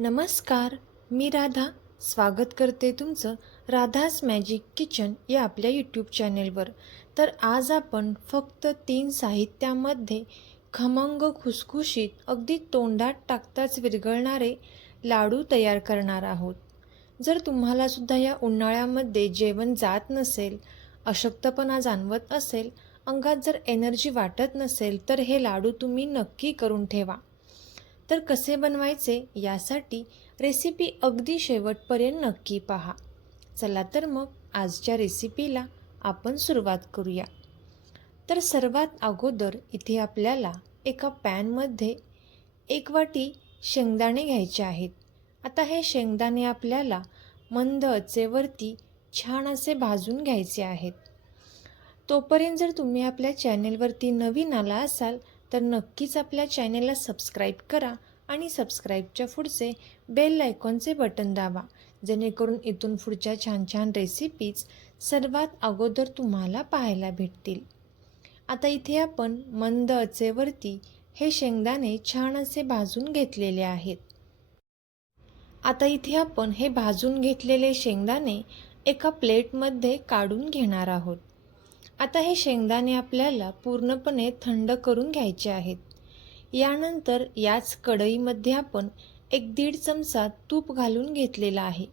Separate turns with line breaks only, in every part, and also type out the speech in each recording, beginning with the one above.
नमस्कार मी राधा. स्वागत करते तुमचं राधास मॅजिक किचन या आपल्या यूट्यूब चॅनेलवर तर आज आपण फक्त तीन साहित्यामध्ये खमंग खुसखुशीत अगदी तोंडात टाकताच विरघळणारे लाडू तयार करणार आहोत. जर तुम्हालासुद्धा या उन्हाळ्यामध्ये जेवण जात नसेल अशक्तपणा जाणवत असेल अंगात जर एनर्जी वाटत नसेल तर हे लाडू तुम्ही नक्की करून ठेवा. तर कसे बनवायचे यासाठी रेसिपी अगदी शेवटपर्यंत नक्की पहा. चला तर मग आजच्या रेसिपीला आपण सुरुवात करूया. तर सर्वात अगोदर इथे आपल्याला एका पॅनमध्ये एक वाटी शेंगदाणे घ्यायचे आहेत. आता हे शेंगदाणे आपल्याला मंद अचेवरती छान असे भाजून घ्यायचे आहेत. तोपर्यंत जर तुम्ही आपल्या चॅनेलवरती नवीन आला असाल तर नक्कीच आपल्या चॅनेलला सबस्क्राईब करा आणि सबस्क्राईबच्या पुढचे बेल आयकॉनचे बटन दाबा जेणेकरून इथून पुढच्या छान छान रेसिपीज सर्वात अगोदर तुम्हाला पाहायला भेटतील. आता इथे आपण मंद अचेवरती हे शेंगदाणे छान असे भाजून घेतलेले आहेत. आता इथे आपण हे भाजून घेतलेले शेंगदाणे एका प्लेटमध्ये काढून घेणार आहोत. आता हे शेंगदाणे आपल्याला पूर्णपणे थंड करून घ्यायचे आहेत. यानंतर याच कढईमध्ये आपण एक दीड चमचा तूप घालून घेतलेला आहे.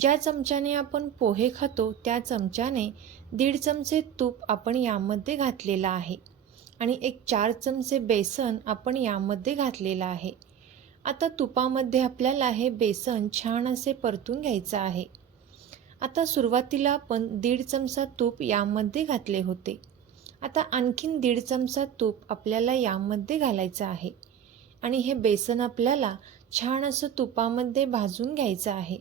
ज्या चमच्याने आपण पोहे खातो त्या चमच्याने दीड चमचे तूप आपण यामध्ये घातलेलं आहे आणि एक चार चमचे बेसन आपण यामध्ये घातलेलं आहे. आता तुपामध्ये आपल्याला हे बेसन छान असे परतून घ्यायचं आहे. आता सुरुवातीला आपण दीड चमचा तूप यामध्ये घातले होते. आता आणखीन दीड चमचा तूप आपल्याला यामध्ये घालायचं आहे. आणि हे बेसन आपल्याला छान असं तुपामध्ये भाजून घ्यायचं आहे.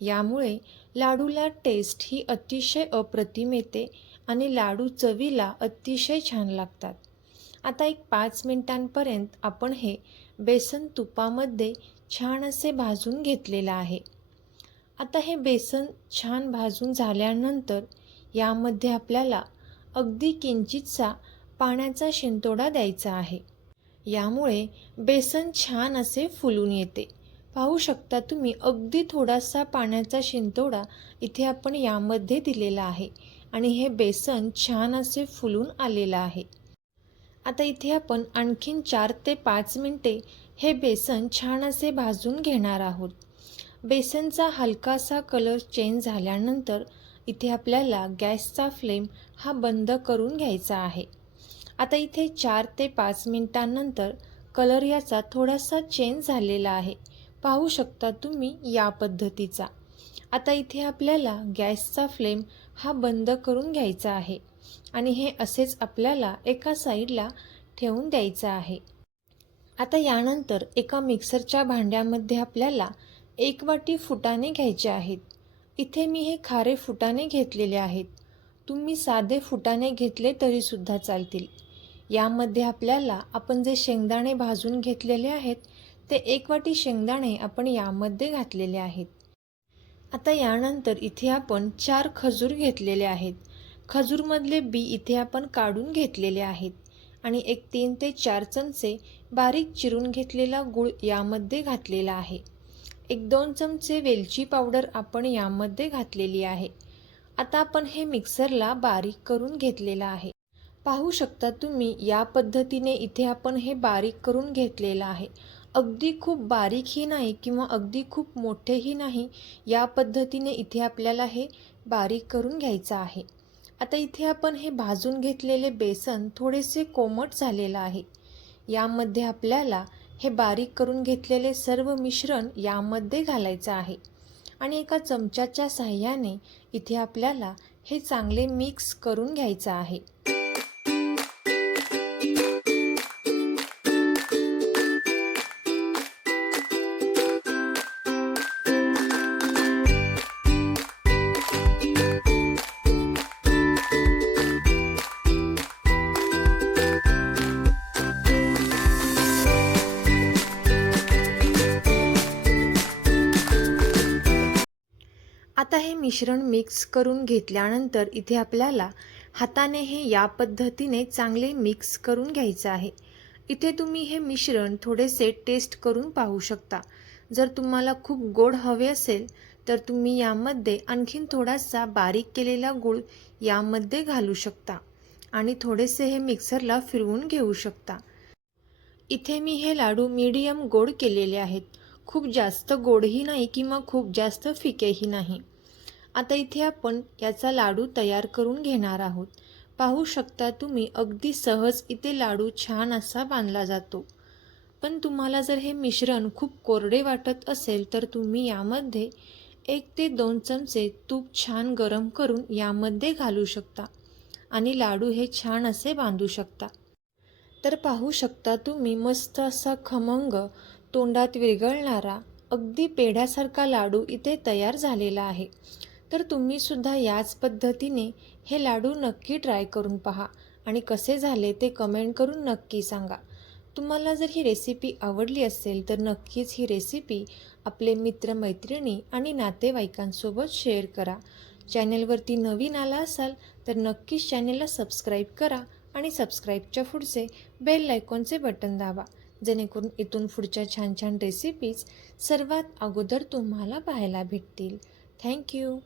यामुळे लाडूला टेस्ट ही अतिशय अप्रतिम येते आणि लाडू चवीला अतिशय छान लागतात. आता एक पाच मिनटांपर्यंत आपण हे बेसन तुपामध्ये छान असे भाजून घेतलेलं आहे. आता हे बेसन छान भाजून झाल्यानंतर यामध्ये आपल्याला अगदी किंचितसा पाण्याचा शिंतोडा द्यायचा आहे. यामुळे बेसन छान असे फुलून येते. पाहू शकता तुम्ही अगदी थोडासा पाण्याचा शिंतोडा इथे आपण यामध्ये दिलेला आहे आणि हे बेसन छान असे फुलून आलेलं आहे. आता इथे आपण आणखीन चार ते पाच मिनटे हे बेसन छान असे भाजून घेणार आहोत. बेसनचा हलकासा कलर चेंज झाल्यानंतर इथे आपल्याला गॅसचा फ्लेम हा बंद करून घ्यायचा आहे. आता इथे चार ते पाच मिनटांनंतर कलर याचा थोडासा चेंज झालेला आहे. पाहू शकता तुम्ही या पद्धतीचा. आता इथे आपल्याला गॅसचा फ्लेम हा बंद करून घ्यायचा आहे आणि हे असेच आपल्याला एका साईडला ठेवून द्यायचं आहे. आता यानंतर एका मिक्सरच्या भांड्यामध्ये आपल्याला एक वाटी फुटाणे घ्यायचे आहेत. इथे मी हे खारे फुटाणे घेतलेले आहेत. तुम्ही साधे फुटाणे घेतले तरीसुद्धा चालतील. यामध्ये आपल्याला आपण जे शेंगदाणे भाजून घेतलेले आहेत ते एक वाटी शेंगदाणे आपण यामध्ये घातलेले आहेत. आता यानंतर इथे आपण चार खजूर घेतलेले आहेत. खजूरमधले बी इथे आपण काढून घेतलेले आहेत आणि एक तीन ते चार चमचे बारीक चिरून घेतलेला गूळ यामध्ये घातलेला आहे. एक दोन चमचे वेलची पावडर आपण यामध्ये घातलेली आहे. आता आपण हे मिक्सरला बारीक करून घेतलेलं आहे. पाहू शकता तुम्ही या पद्धतीने इथे आपण हे बारीक करून घेतलेलं आहे. अगदी खूप बारीकही नाही किंवा अगदी खूप मोठेही नाही या पद्धतीने इथे आपल्याला हे बारीक करून घ्यायचं आहे. आता इथे आपण हे भाजून घेतलेले बेसन थोडेसे कोमट झालेलं आहे. यामध्ये आपल्याला हे बारीक करून घेतलेले सर्व मिश्रण यामध्ये घालायचं आहे. आणि एका चमच्याच्या साह्याने इथे आपल्याला हे चांगले मिक्स करून घ्यायचं आहे. हे मिश्रण मिक्स करून घेतल्यानंतर इथे आपल्याला हाताने हे या पद्धतीने चांगले मिक्स करून घ्यायचं आहे. इथे तुम्ही हे मिश्रण थोडेसे टेस्ट करून पाहू शकता. जर तुम्हाला खूप गोड हवे असेल तर तुम्ही यामध्ये आणखीन थोडासा बारीक केलेला गूळ यामध्ये घालू शकता आणि थोडेसे हे मिक्सरला फिरवून घेऊ शकता. इथे मी हे लाडू मीडियम गोड केलेले आहेत. खूप जास्त गोडही नाही किंवा खूप जास्त फिकेही नाही. आता इथे आपण याचा लाडू तयार करून घेणार आहोत. पाहू शकता तुम्ही अगदी सहज इथे लाडू छान असा बांधला जातो. पण तुम्हाला जर हे मिश्रण खूप कोरडे वाटत असेल तर तुम्ही यामध्ये एक ते दोन चमचे तूप छान गरम करून यामध्ये घालू शकता आणि लाडू हे छान असे बांधू शकता. तर पाहू शकता तुम्ही मस्त असा खमंग तोंडात विरघळणारा अगदी पेढ्यासारखा लाडू इथे तयार झालेला आहे. तर तुम्ही सुद्धा याच पद्धतीने हे लाडू नक्की ट्राय करून पहा आणि कसे झाले ते कमेंट करून नक्की सांगा. तुम्हाला जर ही रेसिपी आवडली असेल तर नक्कीच ही रेसिपी आपले मित्रमैत्रिणी आणि नातेवाईकांसोबत शेअर करा. चॅनेलवरती नवीन आला असाल तर नक्कीच चॅनेलला सबस्क्राईब करा आणि सबस्क्राईबच्या पुढचे बेल आयकॉनचे बटन दाबा जेणेकरून इथून पुढच्या छान छान रेसिपीज सर्वात अगोदर तुम्हाला पाहायला भेटतील. थँक्यू